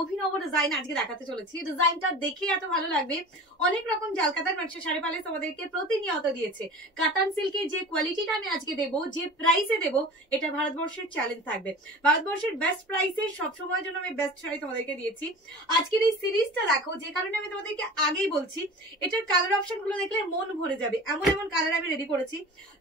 অভিনব ডিজাইন আজকে দেখাতে চলেছি। ডিজাইনটা দেখে এত ভালো লাগবে। অনেক রকম জালকাতার নকশা শাড়ি পালে তোমাদেরকে প্রতিনিয়ত দিয়েছে। কাতান সিল্কের যে কোয়ালিটিটা আমি আজকে দেবো, যে প্রাইসে দেবো, এটা ভারতবর্ষের চ্যালেঞ্জ থাকবে। ভারতবর্ষের বেস্ট প্রাইসে সবসময়ের জন্য আমি বেস্ট শাড়ি তোমাদেরকে দিয়েছি। আজকের এই সিরিজটা দেখো, যে কারণে আমি তোমাদেরকে আগেই বলছি, এটার কালার অপশন গুলো দেখলে মন ভরে যাবে। এমন এমন কালার আমি রেডি করেছি।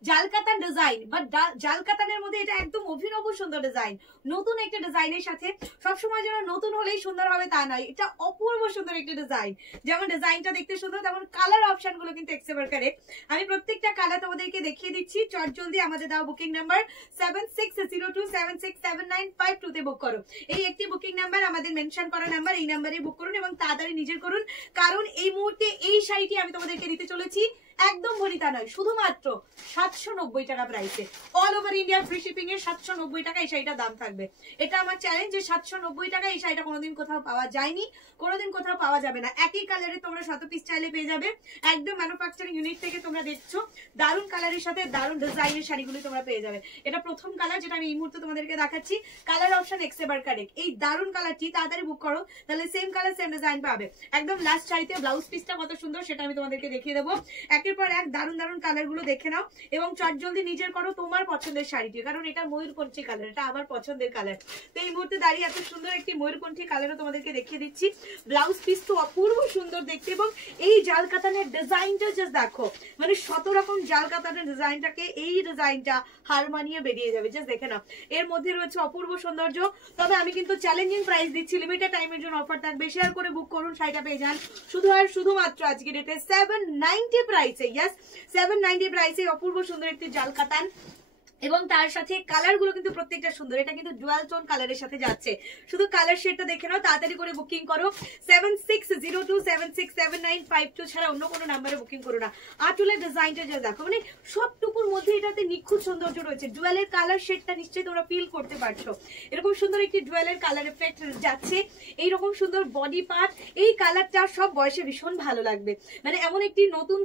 জালকাতান ডিজাইন, বাট জালকাতানের মধ্যে এটা একদম অভিনব সুন্দর ডিজাইন। নতুন একটা ডিজাইনের সাথে, সবসময় যেন নতুন হলেই সুন্দর হবে তা নয়, এটা অপূর্ব সুন্দর একটা ডিজাইন। যেমন ডিজাইনটা দেখতে সুন্দর, তেমন কালার অপশন গুলো কিন্তু এক্সেপ্ট করে। আমি প্রত্যেকটা কালার তোমাদেরকে দেখিয়ে দিচ্ছি। চট জলদি আমাদের দাও বুকিং নাম্বার 7602767952 তে বুক করো। এই একটি বুকিং নাম্বার আমাদের মেনশন করা নাম্বার, এই নাম্বারে বুক করুন এবং তাড়াতাড়ি নিজের করুন, কারণ এই মুহূর্তে এই শাড়িটি আমি তোমাদেরকে দিতে চলেছি একদম ভরিতা নয়, শুধুমাত্র 790 টাকা প্রাইসে। All over India free shipping এর 790 টাকা এই শাড়িটার দাম থাকবে। এটা আমার চ্যালেঞ্জ যে 790 টাকা এই শাড়িটা কোনোদিন কোথাও পাওয়া যায়নি, কোনোদিন কোথাও পাওয়া যাবে না। একই কালারে তোমরা 100 পিস চাইলে পেয়ে যাবে। একদম ম্যানুফ্যাকচারিং ইউনিট থেকে তোমরা দেখছো, দারুণ কালারের সাথে দারুণ ডিজাইনের শাড়িগুলি তোমরা পেয়ে যাবে। এটা প্রথম কালার যেটা আমি এই মুহূর্তে তোমাদেরকে দেখাচ্ছি। কালার অপশন এক্সেবার কারেক্ট। এই দারুণ কালারটি তাড়াতাড়ি বুক করো, তাহলে সেম কালার সেম ডিজাইন পাবে। একদম লাস্ট শাড়িতে ব্লাউজ পিসটা কত সুন্দর সেটা আমি তোমাদেরকে দেখিয়ে দেবো। একের পর এক দারুণ দারুণ কালার গুলো দেখে নাও এবং চট জলদি নিজের করো তোমার পছন্দের শাড়িটি, কারণ এটা ময়ূরকণ্ঠী কালার, এটা আমার পছন্দের কালার। তো এই মুহূর্তে দাঁড়িয়ে এত সুন্দর একটি ময়ূরকণ্ঠী কালারও তোমাদেরকে দেখিয়ে দিচ্ছি। ব্লাউজ পিস তো অপূর্ব সুন্দর দেখতে, এবং এই জাল কাতানের ডিজাইনটা জাস্ট দেখো, মানে 100 রকম জাল কাতানের ডিজাইনটাকে এই ডিজাইনটা হার মানিয়ে বেরিয়ে যাবে। জাস্ট দেখে নাও, এর মধ্যে রয়েছে অপূর্ব সৌন্দর্য। তবে আমি কিন্তু চ্যালেঞ্জিং প্রাইস দিচ্ছি, লিমিটেড টাইমের জন্য অফার থাকবে। শেয়ার করে বুক করুন, শাড়িটা পেয়ে যান শুধু আর শুধুমাত্র আজকে ডেটে 790 প্রাইসে। ইয়েস, 790 প্রাইসে অপূর্ব সুন্দর একটি জাল কাতান, এবং তার সাথে কালার গুলো কিন্তু প্রত্যেকটা সুন্দর। এটা কিন্তু ডুয়াল টোন কালারের সাথে যাচ্ছে। শুধু কালার শেডটা দেখে নাও, তাড়াতাড়ি করে বুকিং করো। 7602767952 ছাড়া অন্য কোনো নাম্বারে বুকিং করো না। আঁচলের ডিজাইনটা যা দেখো, মানে সবটুকুর মধ্যে এটাতে নিখুঁত সৌন্দর্য রয়েছে। ডুয়ালের কালার শেডটা নিশ্চয়ই তোমরা ফিল করতে পারছো। এরকম সুন্দর একটি ডুয়ালের কালার এফেক্ট যাচ্ছে, এইরকম সুন্দর বডি পার্ট। এই কালারটা সব বয়সে ভীষণ ভালো লাগবে। মানে এমন একটি নতুন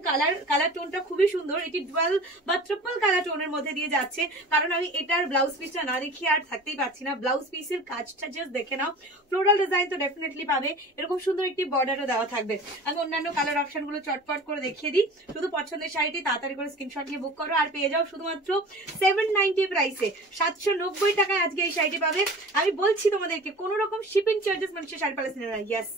কালার টোনটা খুবই সুন্দর। এটি ডুয়াল বা ট্রিপল কালার টোনের মধ্যে দিয়ে যাচ্ছে। কারণ আমি এটার ব্লাউজ পিসটা না দেখিয়ে আর থাকতেই পারছি না। ব্লাউজ পিসের কাজটা জাস্ট দেখে নাও। ফ্লোরাল ডিজাইন তো ডেফিনেটলি পাবে, এরকম সুন্দর একটি বর্ডারও দেওয়া থাকবে। আমি অন্যান্য কালার অপশন গুলো চটপট করে দেখিয়ে দিই। শুধু পছন্দের শাড়িটি তাড়াতাড়ি করে স্ক্রিনশট নিয়ে বুক করো আর পেয়ে যাও শুধুমাত্র 790 প্রাইসে। 790 টাকায় আজকে এই শাড়িটি পাবে। আমি বলছি তোমাদেরকে, কোন রকম শিপিং চার্জেস মানুষের শাড়ি পালাস না। ইয়েস,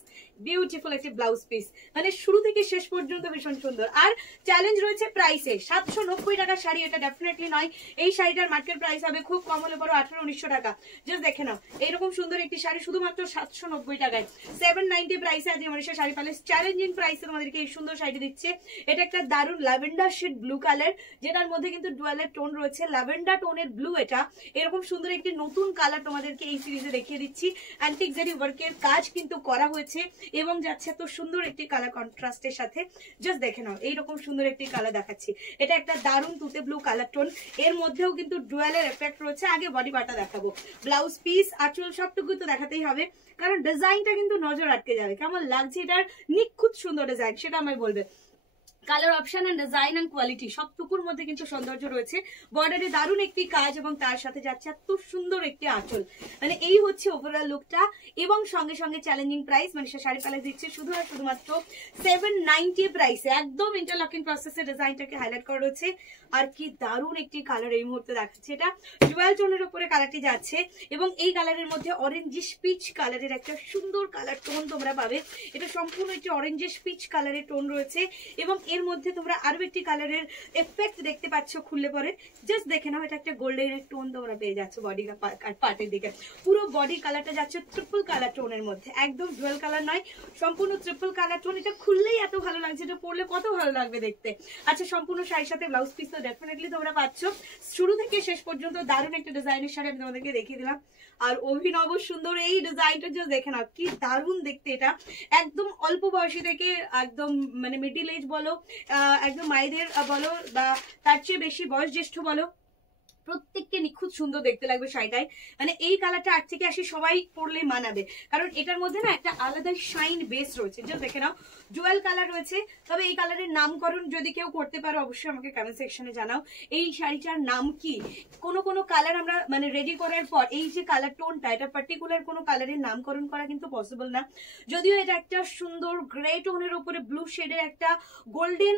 বিউটিফুল একটি ব্লাউজ পিস, মানে শুরু থেকে শেষ পর্যন্ত ভীষণ সুন্দর। আর চ্যালেঞ্জ রয়েছে প্রাইসে। 790 টাকার শাড়ি এটা ডেফিনেটলি নয়। এই শাড়িটার মার্কেট প্রাইস হবে খুব কম হলে বড় 1800-1900 টাকা। জাস্ট দেখে নাও, এইরকম সুন্দর একটি শাড়ি শুধুমাত্র 790 টাকায়। 790 প্রাইসে আজকে মানুষের শাড়ি পালে চ্যালেঞ্জিং প্রাইসে তোমাদেরকে এই সুন্দর শাড়িটি দিচ্ছে। এটা একটা দারুণ ল্যাভেন্ডার শেড ব্লু কালার, যেটার মধ্যে কিন্তু ডুয়ালের টোন রয়েছে। ল্যাভেন্ডার টোনের ব্লু এটা। এরকম সুন্দর একটি নতুন কালার তোমাদেরকে এই সিরিজে দেখিয়ে দিচ্ছি। অ্যান্টিক জারি ওয়ার্কের কাজ কিন্তু করা হয়েছে এবং যাচ্ছে তো সুন্দর একটি কালার কন্ট্রাস্টের সাথে। জাস্ট দেখে নাও, এইরকম সুন্দর একটি কালার দেখাচ্ছি। এটা একটা দারুণ তুতে ব্লু কালার টোন, এর মধ্যেও কিন্তু ডুয়ালের এফেক্ট রয়েছে। আগে বডি পার্টটা দেখাবো, ব্লাউজ পিস আঁচল সবটুকু তো দেখাতেই হবে, কারণ ডিজাইনটা কিন্তু নজর আটকে যাবে। কেমন লাগছে এটার নিখুঁত সুন্দর ডিজাইন সেটা আমায় বলবে। Colour option and design and quality সবটুকুর মধ্যে কিন্তু সৌন্দর্য রয়েছে। বর্ডারে দারুণ একটি কাজ এবং তার সাথে যাচ্ছে এত সুন্দর একটি আঁচল। মানে এই হচ্ছে ওভারঅল লুকটা, এবং সঙ্গে সঙ্গে চ্যালেঞ্জিং প্রাইস। মানে সে শাড়ি পালা দিচ্ছে শুধু আর শুধুমাত্র 790 প্রাইসে। একদম ইন্টারলকিং প্রসেসের ডিজাইনটাকে হাইলাইট করা রয়েছে। আর কি দারুণ একটি কালার এই মুহূর্তে দেখাচ্ছে। এটা ডুয়াল টোনের উপরে কালারটি যাচ্ছে, এবং এই কালারের মধ্যে অরেঞ্জিশ পিচ কালারের একটা সুন্দর কালার টোন তোমরা পাবে। এটা সম্পূর্ণ একটি অরেঞ্জিশ পিচ কালারের টোন রয়েছে, এবং এর মধ্যে তোমরা আরো একটি কালারের এফেক্ট দেখতে পাচ্ছ খুললে পরে। জাস্ট দেখে নাও, এটা একটা গোল্ডেনের টোন তোমরা পেয়ে যাচ্ছ বডি পার্টের দিকে। পুরো বডি কালারটা যাচ্ছে ট্রিপল কালার টোনের মধ্যে, একদম ডুয়াল কালার নয়, সম্পূর্ণ ট্রিপল কালার টোন। এটা খুললেই এত ভালো লাগছে, এটা পরলে কত ভালো লাগবে দেখতে। আচ্ছা, সম্পূর্ণ শাড়ির সাথে ব্লাউজ পিস তো ডেফিনেটলি তোমরা পাচ্ছ। শুরু থেকে শেষ পর্যন্ত দারুণ একটা ডিজাইনের শাড়ি আমি তোমাদেরকে দেখিয়ে দিলাম। আর অভিনব সুন্দর এই ডিজাইনটা জাস্ট দেখে নাও, কি দারুণ দেখতে। এটা একদম অল্প বয়সী থেকে একদম মানে মিডিল এজ বলো, একদম মায়েদের বলো, বা তার চেয়ে বেশি বয়স জ্যেষ্ঠ বলো, প্রত্যেককে নিখুঁত সুন্দর দেখতে লাগবে শাড়িটায়। মানে এই কালারটা 8 থেকে 80 সবাই পরলে মানাবে, কারণ এটার মধ্যে না একটা আলাদা শাইন বেস রয়েছে। জাস্ট দেখে নাও, জুয়েল কালার রয়েছে। তবে এই কালারের নামকরণ যদি কেউ করতে পারো অবশ্যই আমাকে কমেন্ট সেকশনে জানাও এই শাড়িটার নাম কি। কোন কোন কালার আমরা মানে রেডি করার পর এই যে কালার টোনটা, এটা পার্টিকুলার কোনো কালারের নামকরণ করা কিন্তু পসিবল না। যদিও এটা একটা সুন্দর গ্রে টোনের উপরে ব্লু শেডের একটা গোল্ডেন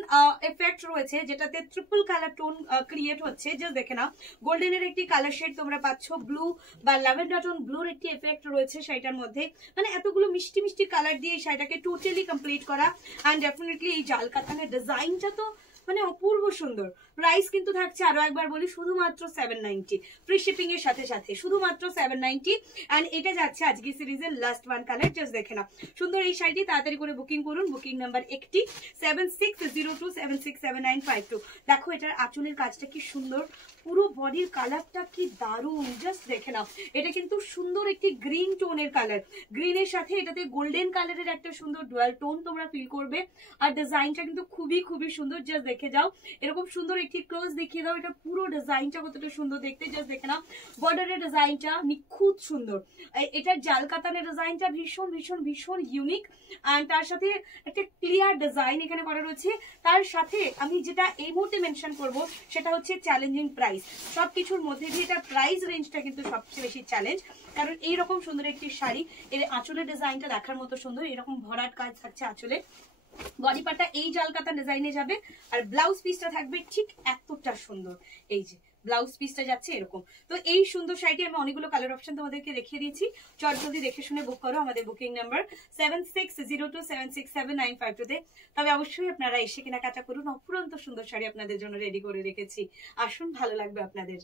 এফেক্ট রয়েছে, যেটাতে ট্রিপল কালার টোন ক্রিয়েট হচ্ছে। জাস্ট দেখে নাও, গোল্ডেনের একটি কালার শেড তোমরা পাচ্ছ, ব্লু বা ল্যাভেন্ডার টোন ব্লুর একটি এফেক্ট রয়েছে শাড়িটার মধ্যে। মানে এতগুলো মিষ্টি মিষ্টি কালার দিয়ে শাড়িটাকে টোটালি কমপ্লিট করা। অ্যান্ড ডেফিনেটলি এই জাল কাতানের ডিজাইনটা তো মানে অপূর্ব সুন্দর। প্রাইস কিন্তু থাকছে, আরো একবার বলি, শুধুমাত্র 790 ফ্রি শিপিং এর সাথে সাথে, শুধুমাত্র 790। এন্ড এটা যাচ্ছে আজকে সিরিজের লাস্ট ওয়ান কালার। জাস্ট দেখে নাও সুন্দর এই শাড়িটি, তাড়াতাড়ি করে বুকিং করুন। বুকিং নাম্বার একটি 7602767952। দেখো এটার আঁচলের কাজটা কি সুন্দর, পুরো বডির কালারটা কি দারুণ। জাস্ট দেখে নাও, এটা কিন্তু সুন্দর একটি গ্রিন টোনের কালার, গ্রিনের সাথে এটাতে গোল্ডেন কালারের একটা সুন্দর ডুয়াল টোন তোমরা ফিল করবে। আর ডিজাইনটা কিন্তু খুবই খুবই সুন্দর। জাস্ট দেখে যাও, এরকম সুন্দর একটি ক্লোজ দেখিয়ে দাও, এটা পুরো ডিজাইনটা কতটা সুন্দর দেখতে। জাস্ট দেখে নাও, বর্ডারের ডিজাইনটা নিখুঁত সুন্দর। এটার জাল কাতানের ডিজাইনটা ভীষণ ভীষণ ভীষণ ইউনিক। আর তার সাথে একটা ক্লিয়ার ডিজাইন এখানে করা রয়েছে। তার সাথে আমি যেটা এই মুহূর্তে মেনশন করব সেটা হচ্ছে চ্যালেঞ্জিং প্রাইস। সবকিছুর মধ্যে দিয়ে এটা প্রাইস রেঞ্জটা কিন্তু সবচেয়ে বেশি চ্যালেঞ্জ, কারণ এইরকম সুন্দর একটি শাড়ি, এর আঁচলের ডিজাইনটা দেখার মতো সুন্দর। এরকম ভরাট কাজ থাকছে আঁচলে, বডি পার্টটা এই জাল কাতা ডিজাইনে যাবে, আর ব্লাউজ পিসটা থাকবে ঠিক এতটা সুন্দর। এই যে ব্লাউজ পিসটা যাচ্ছে এরকম। তো এই সুন্দর শাড়িটি আমি অনেকগুলো কালার অপশন তোমাদেরকে দেখিয়ে দিয়েছি। চটজলদি দেখে শুনে বুক করো আমাদের বুকিং নাম্বার 7602767952 তে। তবে অবশ্যই আপনারা এসে কেনাকাটা করুন, অফুরন্ত সুন্দর শাড়ি আপনাদের জন্য রেডি করে রেখেছি। আসুন, ভালো লাগবে আপনাদের।